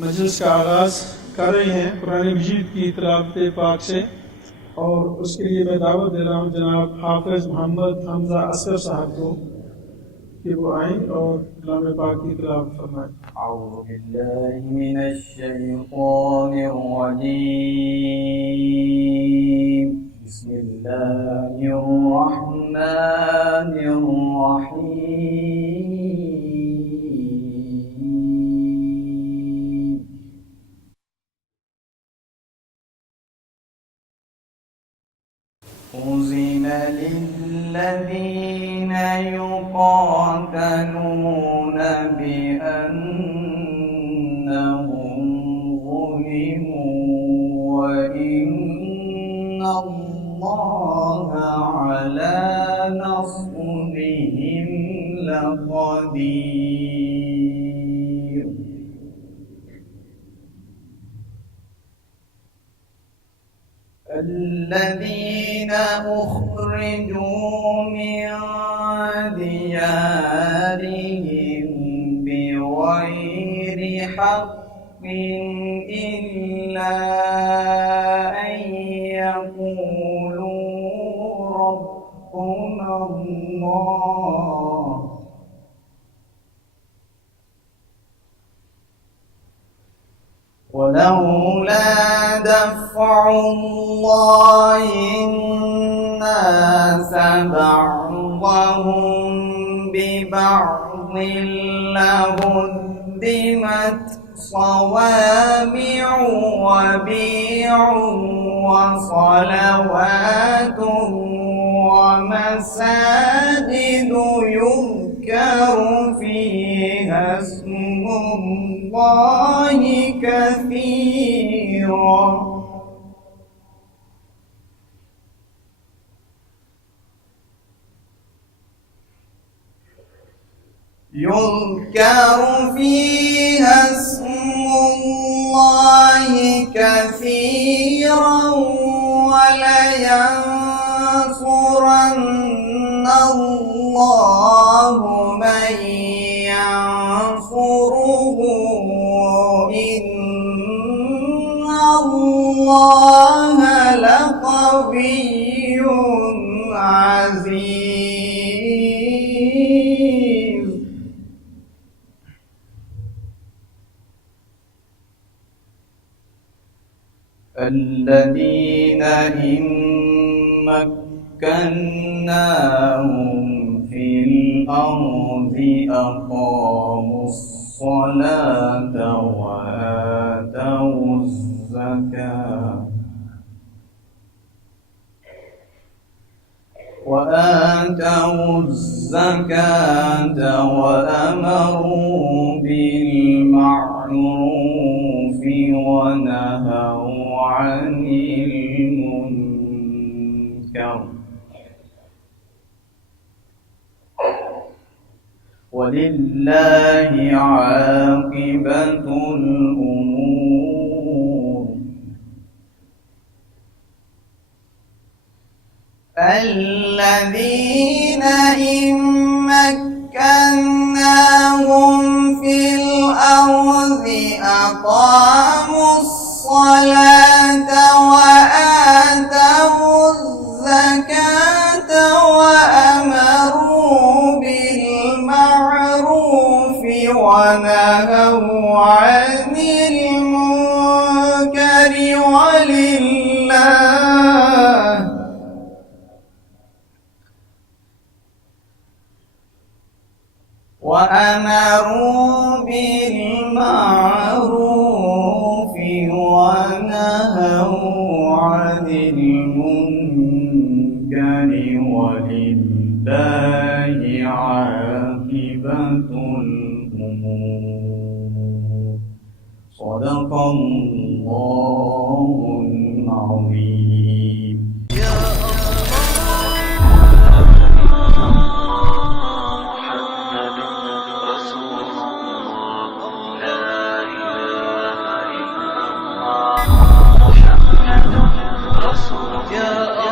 मजलिस का आगाज़ कर रहे हैं कुरान मजीद की तिलावत पाक से, और उसके लिए मैं दावत दे रहा हूँ जनाब हाफिज़ मोहम्मद हमजा असगर साहब को कि वो आएँ और कलाम पाक की तिलावत फरमाएँ। अऊज़ु बिल्लाहि मिनश शैतानिर रजीम। बिस्मिल्लाहिर रहमानिर रहीम। أذن للذين يقاتلون بأنهم ظلموا وإن الله على نصرهم لقدير. الذين أخرجوا من ديارهم بغير حق إلا أن يقولوا ربنا الله ولولا دفع الله الناس بعضهم ببعض لهدمت صوامع وبيع وصلوات ومساجد يذكر فيها اسم الله كثيرا يذكر فيها اسم الله كثيرا ولينصرن الله من ينصره إن الله لقوي عزيز. الذين إن مكناهم في الأرض أقاموا الصلاة وآتوا الزكاة وأمروا بالمعروف ونهوا عن المنكر ولله عاقبة الأمور. الذين إن مكناهم في الأرض أقاموا الصلاة وآتوا الزكاة وأمروا بالمعروف ونهوا عن المنكر وأمروا بالمعروف ونهوا عن المنكر ولله عاقبة الأمور. صدق الله العظيم. يا